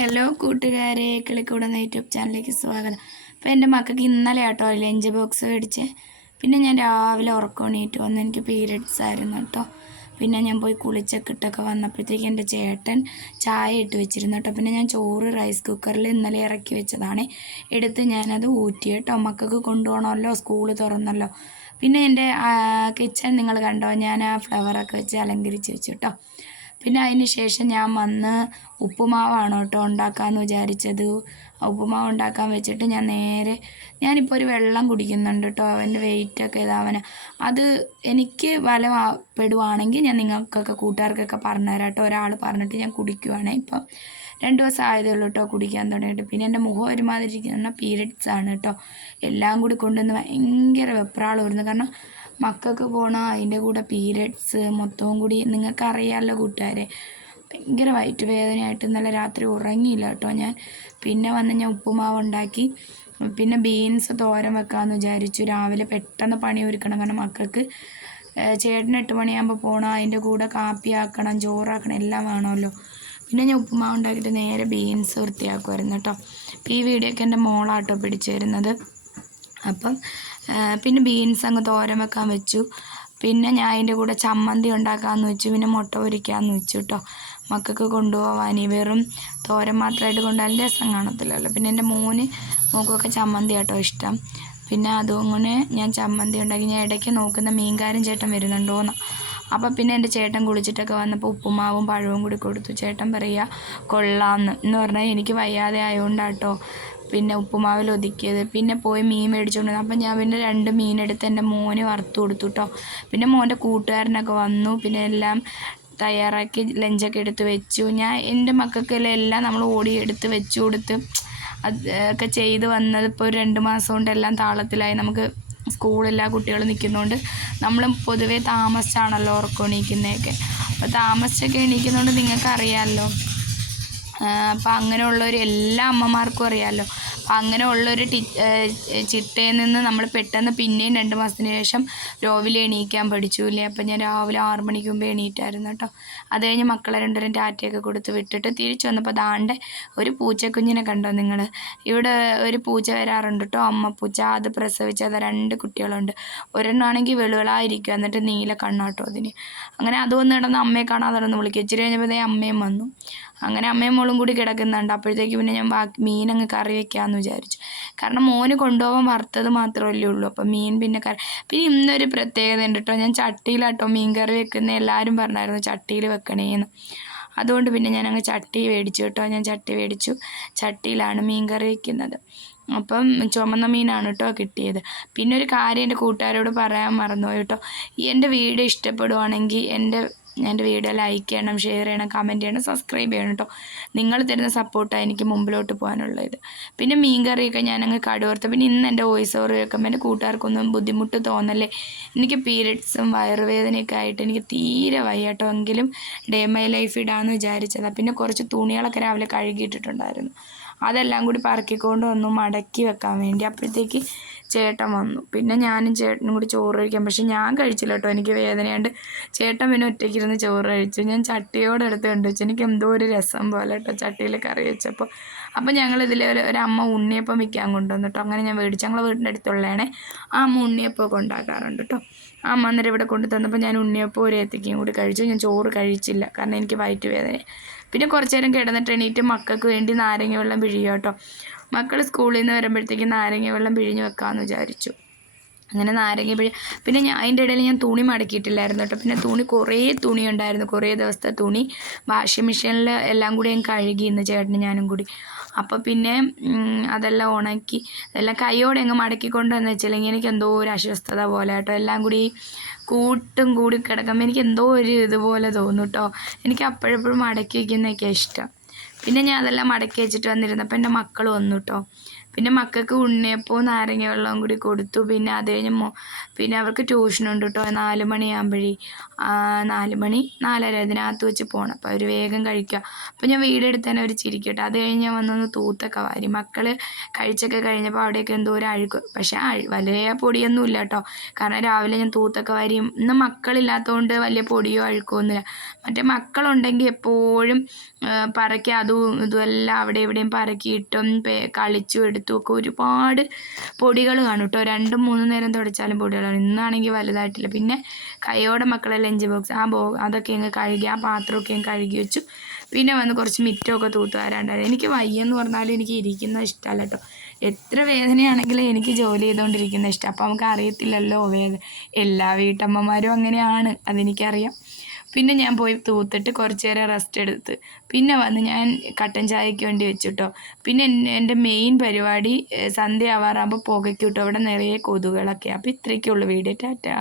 Hello കൂട്ടുകാരെ, കിളിക്കൂടുന്ന YouTube ചാനലിലേക്ക് സ്വാഗതം. അപ്പോൾ എൻ്റെ മക്കൾക്ക് ഇന്നലെ കേട്ടോ ലഞ്ച് ബോക്സ് മേടിച്ച്. പിന്നെ ഞാൻ രാവിലെ ഉറക്കണീറ്റ് വന്ന് എനിക്ക് പീരിയഡ്സ് ആയിരുന്നു കേട്ടോ. പിന്നെ ഞാൻ പോയി കുളിച്ചൊക്കെ ഇട്ടൊക്കെ വന്നപ്പോഴത്തേക്ക് എൻ്റെ ചേട്ടൻ ചായ ഇട്ട് വെച്ചിരുന്നു കേട്ടോ. പിന്നെ ഞാൻ ചോറ് റൈസ് കുക്കറിൽ ഇന്നലെ ഇറക്കി വെച്ചതാണ്, എടുത്ത് ഞാനത് ഊറ്റി കേട്ടോ. മക്കൾക്ക് കൊണ്ടുപോകണമല്ലോ, സ്കൂൾ തുറന്നല്ലോ. പിന്നെ എൻ്റെ കിച്ചൺ നിങ്ങൾ കണ്ടോ, ഞാൻ ആ ഫ്ലവറൊക്കെ വെച്ച് അലങ്കരിച്ച് വെച്ചു കേട്ടോ. പിന്നെ അതിന് ശേഷം ഞാൻ വന്ന് ഉപ്പുമാവാണ് കേട്ടോ ഉണ്ടാക്കാമെന്ന് വിചാരിച്ചത്. ഉപ്പുമാവ് ഉണ്ടാക്കാൻ വെച്ചിട്ട് ഞാനിപ്പോൾ ഒരു വെള്ളം കുടിക്കുന്നുണ്ട് കേട്ടോ. അവൻ്റെ വെയിറ്റൊക്കെ ഇതാവന അത് എനിക്ക് പെടുവാണെങ്കിൽ ഞാൻ നിങ്ങൾക്കൊക്കെ കൂട്ടുകാർക്കൊക്കെ പറഞ്ഞുതരാം കേട്ടോ. ഒരാൾ പറഞ്ഞിട്ട് ഞാൻ കുടിക്കുവാണേ. ഇപ്പം 2 ദിവസം ആയതേ ഉള്ളൂ കേട്ടോ കുടിക്കാൻ തുടങ്ങിയിട്ട്. പിന്നെ എൻ്റെ മുഖം ഒരുമാതിരി ഇരിക്കുന്ന പീരിയഡ്സ് ആണ് കേട്ടോ. എല്ലാം കൂടി കൊണ്ടുവന്ന് ഭയങ്കര വെപ്രാളം വരുന്നു. കാരണം മക്കൾക്ക് പോകണം, അതിൻ്റെ കൂടെ പീരിയഡ്സ് മൊത്തവും കൂടി നിങ്ങൾക്കറിയാമല്ലോ കൂട്ടുകാരെ. ഭയങ്കര വയറ്റ് വേദനയായിട്ട് ഇന്നലെ രാത്രി ഉറങ്ങിയില്ല കേട്ടോ ഞാൻ. പിന്നെ ഞാൻ ഉപ്പുമാവ് ഉണ്ടാക്കി. പിന്നെ ബീൻസ് തോരൻ വെക്കാമെന്ന് വിചാരിച്ചു. രാവിലെ പെട്ടെന്ന് പണി ഒരുക്കണം, കാരണം മക്കൾക്ക് ചേട്ടന് 8 മണിയാകുമ്പോൾ പോകണം, അതിൻ്റെ കൂടെ കാപ്പി ആക്കണം, ചോറാക്കണം, എല്ലാം വേണമല്ലോ. പിന്നെ ഞാൻ ഉപ്പുമാവ് ഉണ്ടാക്കിയിട്ട് നേരെ ബീൻസ് വൃത്തിയാക്കുമായിരുന്നു കേട്ടോ. അപ്പോൾ ഈ വീഡിയോ ഒക്കെ എൻ്റെ മോളാട്ടോ പിടിച്ചു തരുന്നത്. അപ്പം പിന്നെ ബീൻസ് അങ്ങ് തോരൻ വെക്കാൻ വെച്ചു. പിന്നെ ഞാൻ അതിൻ്റെ കൂടെ ചമ്മന്തി ഉണ്ടാക്കാമെന്ന് വെച്ചു. പിന്നെ മുട്ട പൊരിക്കാമെന്ന് വെച്ചു കേട്ടോ. മക്കൾക്ക് കൊണ്ടുപോകാൻ വെറും തോരൻ മാത്രമായിട്ട് കൊണ്ടുപോകാൻ രസം കാണത്തില്ലല്ലോ. പിന്നെ എൻ്റെ മോക്കൊക്കെ ചമ്മന്തി കേട്ടോ ഇഷ്ടം. പിന്നെ അതുകൊണ്ട് ഞാൻ ചമ്മന്തി ഉണ്ടാക്കി. ഞാൻ ഇടയ്ക്ക് നോക്കുന്ന മീൻകാരൻ ചേട്ടൻ വരുന്നുണ്ടോയെന്ന്. അപ്പം പിന്നെ എൻ്റെ ചേട്ടൻ കുളിച്ചിട്ടൊക്കെ വന്നപ്പോൾ ഉപ്പുമാവും പഴവും കൂടി കൊടുത്തു. ചേട്ടൻ പറയുക കൊള്ളാമെന്ന് എന്ന് പറഞ്ഞാൽ എനിക്ക് വയ്യാതെ ആയതുകൊണ്ടാട്ടോ പിന്നെ ഉപ്പുമാവിൽ ഒതുക്കിയത്. പിന്നെ പോയി മീൻ മേടിച്ചുകൊണ്ട് വന്നു. അപ്പം ഞാൻ പിന്നെ 2 മീനെടുത്ത് എൻ്റെ മോന് വറുത്ത് കൊടുത്തു കേട്ടോ. പിന്നെ മോൻ്റെ കൂട്ടുകാരനൊക്കെ വന്നു. പിന്നെ എല്ലാം തയ്യാറാക്കി ലഞ്ചൊക്കെ എടുത്ത് വെച്ചു. എൻ്റെ മക്കൾക്കെല്ലാം നമ്മൾ ഓടി എടുത്ത് വെച്ച് കൊടുത്ത് ഒക്കെ ചെയ്ത് വന്നത് ഇപ്പോൾ 2 മാസം കൊണ്ട് എല്ലാം താളത്തിലായി. നമുക്ക് സ്കൂളെല്ലാ കുട്ടികളും നിൽക്കുന്നതുകൊണ്ട് നമ്മൾ പൊതുവേ താമസിച്ചാണല്ലോ ഉറക്കം എണീക്കുന്നതൊക്കെ. അപ്പോൾ താമസിച്ചൊക്കെ എണീക്കുന്നതുകൊണ്ട് നിങ്ങൾക്കറിയാമല്ലോ. അപ്പോൾ അങ്ങനെയുള്ളൊരു എല്ലാ അമ്മമാർക്കും അറിയാമല്ലോ. അപ്പോൾ അങ്ങനെയുള്ളൊരു ചിട്ടയിൽ നിന്ന് നമ്മൾ പെട്ടെന്ന് പിന്നെയും 2 മാസത്തിന് ശേഷം രാവിലെ എണീക്കാൻ പഠിച്ചു ഇല്ലേ. അപ്പോൾ ഞാൻ രാവിലെ 6 മണിക്ക് മുമ്പ് എണീറ്റായിരുന്നു കേട്ടോ. അത് കഴിഞ്ഞ് മക്കളെ 2 ടാറ്റയൊക്കെ കൊടുത്ത് വിട്ടിട്ട് തിരിച്ചു വന്നപ്പോൾ ദാണ്ടെ ഒരു പൂച്ചക്കുഞ്ഞിനെ കണ്ടോ നിങ്ങൾ. ഇവിടെ ഒരു പൂച്ച വരാറുണ്ട് കേട്ടോ, അമ്മപ്പൂച്ച. അത് പ്രസവിച്ചത് 2 കുട്ടികളുണ്ട്. ഒരെണ്ണമാണെങ്കിൽ വെളുകളായിരിക്കും, എന്നിട്ട് നീല കണ്ണാട്ടോ അതിന്. അങ്ങനെ അത് വന്ന് കിടന്ന് അമ്മയെ കാണാതെ കിടന്ന് വിളിക്കും. ഇച്ചിരി കഴിഞ്ഞപ്പോൾ അമ്മയും വന്നു. അങ്ങനെ അമ്മയും മോളും കൂടി കിടക്കുന്നുണ്ട്. അപ്പോഴത്തേക്ക് പിന്നെ ഞാൻ മീനങ്ങ് കറി വെക്കാമെന്ന് വിചാരിച്ചു. കാരണം മോന് കൊണ്ടുപോകാൻ വറുത്തത് മാത്രമല്ലേ ഉള്ളൂ. അപ്പം മീൻ പിന്നെ പിന്നെ ഇന്നൊരു പ്രത്യേകത ഉണ്ട് കേട്ടോ. ഞാൻ ചട്ടിയിലാട്ടോ മീൻ കറി വെക്കുന്നത്. എല്ലാവരും പറഞ്ഞായിരുന്നു ചട്ടിയിൽ വെക്കണേന്ന്. അതുകൊണ്ട് പിന്നെ ഞാനങ്ങ് ചട്ടി മേടിച്ചു കേട്ടോ. ഞാൻ ചട്ടി മേടിച്ചു. ചട്ടിയിലാണ് മീൻ കറി വയ്ക്കുന്നത്. അപ്പം ചുമന്ന മീനാണ് കേട്ടോ കിട്ടിയത്. പിന്നെ ഒരു കാര്യം എൻ്റെ കൂട്ടുകാരോട് പറയാൻ മറന്നുപോയി കേട്ടോ. എൻ്റെ വീഡിയോ ഇഷ്ടപ്പെടുവാണെങ്കിൽ എൻ്റെ വീഡിയോ ലൈക്ക് ചെയ്യണം, ഷെയർ ചെയ്യണം, കമൻറ്റ് ചെയ്യണം, സബ്സ്ക്രൈബ് ചെയ്യണം കേട്ടോ. നിങ്ങൾ തരുന്ന സപ്പോർട്ടാണ് എനിക്ക് മുമ്പിലോട്ട് പോകാനുള്ളത്. പിന്നെ മീൻ കറിയൊക്കെ ഞാനങ്ങ് കടുവറുത്ത്. പിന്നെ ഇന്ന് എൻ്റെ വോയിസ് ഓവർ കേൾക്കുമ്പോൾ എൻ്റെ കൂട്ടുകാർക്കൊന്നും ബുദ്ധിമുട്ട് തോന്നല്ലേ. എനിക്ക് പീരിയഡ്സും വയറുവേദനയൊക്കെ ആയിട്ട് എനിക്ക് തീരെ വയ്യ കേട്ടോ. എങ്കിലും ഡേ മൈ ലൈഫ് ഇടാമെന്ന് വിചാരിച്ചതാണ്. പിന്നെ കുറച്ച് തുണികളൊക്കെ രാവിലെ കഴുകിയിട്ടിട്ടുണ്ടായിരുന്നു. അതെല്ലാം കൂടി പറക്കിക്കൊണ്ട് വന്നു മടക്കി വെക്കാൻ വേണ്ടി. അപ്പോഴത്തേക്ക് ചേട്ടൻ വന്നു. പിന്നെ ഞാനും ചേട്ടനും കൂടി ചോറ് കഴിക്കാം. പക്ഷെ ഞാൻ കഴിച്ചില്ല കേട്ടോ, എനിക്ക് വേദനയുണ്ട്. ചേട്ടൻ പിന്നെ ഒറ്റയ്ക്കിരുന്ന് ചോറ് കഴിച്ചു. ഞാൻ ചട്ടിയോടെ എടുത്ത് കണ്ടുവച്ചു. എനിക്ക് എന്തോ ഒരു രസം പോലെ കേട്ടോ ചട്ടിയിൽ കറി വെച്ചപ്പോൾ. അപ്പം ഞങ്ങളിതിൽ ഒരമ്മ ഉണ്ണിയപ്പം വിൽക്കാൻ കൊണ്ടുവന്നു കേട്ടോ. അങ്ങനെ ഞാൻ മേടിച്ചു. ഞങ്ങളെ വീടിൻ്റെ അടുത്തുള്ളതാണേ. ആ അമ്മ ഉണ്ണിയപ്പമൊക്കെ ഉണ്ടാക്കാറുണ്ട് കേട്ടോ. ആ അമ്മ അന്നേരം ഇവിടെ കൊണ്ടു തന്നപ്പോൾ ഞാൻ ഉണ്ണിയപ്പം ഒരു ഏത്തക്കയും കൂടി കഴിച്ചു. ഞാൻ ചോറ് കഴിച്ചില്ല, കാരണം എനിക്ക് വയറ്റ് വേദന. പിന്നെ കുറച്ച് നേരം കിടന്നിട്ട് എണീറ്റ് മക്കൾക്ക് വേണ്ടി നാരങ്ങ വെള്ളം പിഴിയുക കേട്ടോ. മക്കൾ സ്കൂളിൽ നിന്ന് വരുമ്പോഴത്തേക്ക് നാരങ്ങ വെള്ളം പിഴിഞ്ഞ് വെക്കാമെന്ന് വിചാരിച്ചു. അങ്ങനെ നാരങ്ങ പിന്നെ അതിൻ്റെ ഇടയിൽ ഞാൻ തുണി മടക്കിയിട്ടില്ലായിരുന്നു കേട്ടോ. പിന്നെ കുറേ തുണി ഉണ്ടായിരുന്നു, കുറേ ദിവസത്തെ തുണി. വാഷിംഗ് മെഷീനിൽ എല്ലാം കൂടി ഞാൻ കഴുകി ഇന്ന് ചേട്ടനും ഞാനും കൂടി. അപ്പോൾ പിന്നെ അതെല്ലാം ഉണക്കി അതെല്ലാം കൈയോടെ അങ്ങ് മടക്കിക്കൊണ്ട് വന്ന് വെച്ചില്ലെങ്കിൽ എനിക്ക് എന്തോ ഒരു അസ്വസ്ഥത പോലെ കേട്ടോ. എല്ലാം കൂടി കൂടി കിടക്കുമ്പോൾ എനിക്ക് എന്തോ ഒരു ഇതുപോലെ തോന്നും കേട്ടോ. എനിക്ക് അപ്പോഴെപ്പോഴും മടക്കി വയ്ക്കുന്നതൊക്കെയാണ് ഇഷ്ടം. പിന്നെ ഞാൻ അതെല്ലാം മടക്കി വെച്ചിട്ട് വന്നിരുന്നപ്പോൾ എൻ്റെ മക്കൾ വന്നു കേട്ടോ. പിന്നെ മക്കൾക്ക് ഉണ്ണിയപ്പവും നാരങ്ങ വെള്ളവും കൂടി കൊടുത്തു. പിന്നെ അത് കഴിഞ്ഞ് പിന്നെ അവർക്ക് ട്യൂഷനുണ്ട് കേട്ടോ 4 മണിയാകുമ്പോഴേ. 4 മണി 4:30 ഇതിനകത്ത് വെച്ച് പോകണം. അപ്പോൾ അവർ വേഗം കഴിക്കുക. അപ്പോൾ ഞാൻ വീടെടുത്ത് തന്നെ അവർ ചിരിക്കട്ടെ. അത് കഴിഞ്ഞ് ഞാൻ വന്നൊന്ന് തൂത്തൊക്കെ വാരി. മക്കൾ കഴിച്ചൊക്കെ കഴിഞ്ഞപ്പോൾ അവിടെയൊക്കെ എന്തോ ഒരു അഴുക്ക്. പക്ഷേ വലിയ പൊടിയൊന്നും ഇല്ല കേട്ടോ. കാരണം രാവിലെ ഞാൻ തൂത്തൊക്കെ വാരി. ഇന്ന് മക്കളില്ലാത്തതുകൊണ്ട് വലിയ പൊടിയോ അഴുക്കോ ഒന്നുമില്ല. മറ്റേ മക്കളുണ്ടെങ്കിൽ എപ്പോഴും പറയ്ക്കുക അതും ഇതുമെല്ലാം അവിടെ ഇവിടെയും പറക്കിയിട്ടും കളിച്ചും എടുത്തും ഒക്കെ ഒരുപാട് പൊടികൾ കാണും കേട്ടോ. 2-3 നേരം തുടച്ചാലും പൊടികളാണ്. ഇന്നാണെങ്കിൽ വലുതായിട്ടില്ല. പിന്നെ കൈയോടെ മക്കളെ ലഞ്ച് ബോക്സ് അതൊക്കെ അങ്ങ് കഴുകി ആ പാത്രമൊക്കെ അങ്ങ് കഴുകി വെച്ചു. പിന്നെ വന്ന് കുറച്ച് മിറ്റമൊക്കെ തൂത്ത് വരാണ്ടായിരുന്നു. എനിക്ക് വയ്യെന്ന് പറഞ്ഞാലും എനിക്ക് ഇരിക്കുന്നത് ഇഷ്ടമല്ല കേട്ടോ. എത്ര വേദനയാണെങ്കിലും എനിക്ക് ജോലി ചെയ്തുകൊണ്ടിരിക്കുന്ന ഇഷ്ടം. അപ്പോൾ നമുക്ക് അറിയത്തില്ലല്ലോ എല്ലാ വീട്ടമ്മമാരും അങ്ങനെയാണ്, അതെനിക്കറിയാം. പിന്നെ ഞാൻ പോയി തൂത്തിട്ട് കുറച്ച് നേരം റെസ്റ്റ് എടുത്ത് പിന്നെ വന്ന് ഞാൻ കട്ടൻ ചായയ്ക്ക് വേണ്ടി വെച്ചു കേട്ടോ. പിന്നെ എൻ്റെ മെയിൻ പരിപാടി സന്ധ്യ ആവാറാകുമ്പോൾ പുകയ്ക്കും കേട്ടോ. അവിടെ നിറയെ കൊതുകുകളൊക്കെ. അപ്പോൾ ഇത്രയൊക്കെ ഉള്ളൂ വീഡിയോ. ടാറ്റാ.